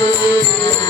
Música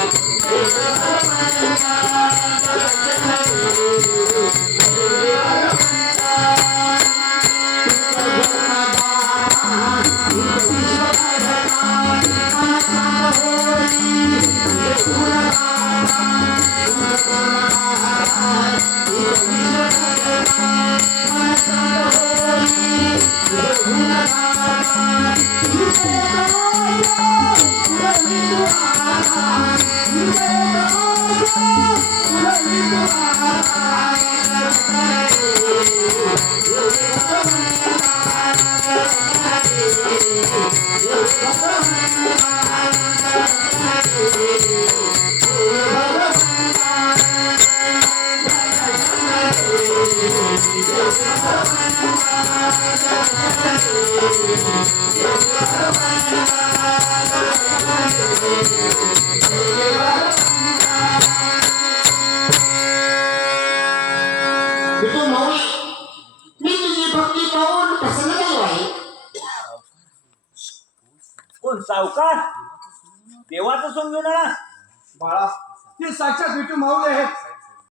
Yeah. Vithu माऊली मी तुझी भक्ती पाहून प्रसन्न झालो आहे कोण सावकार देवाचं सोंग घेऊन आला बाळा ते साक्षात विठू माऊली आहेत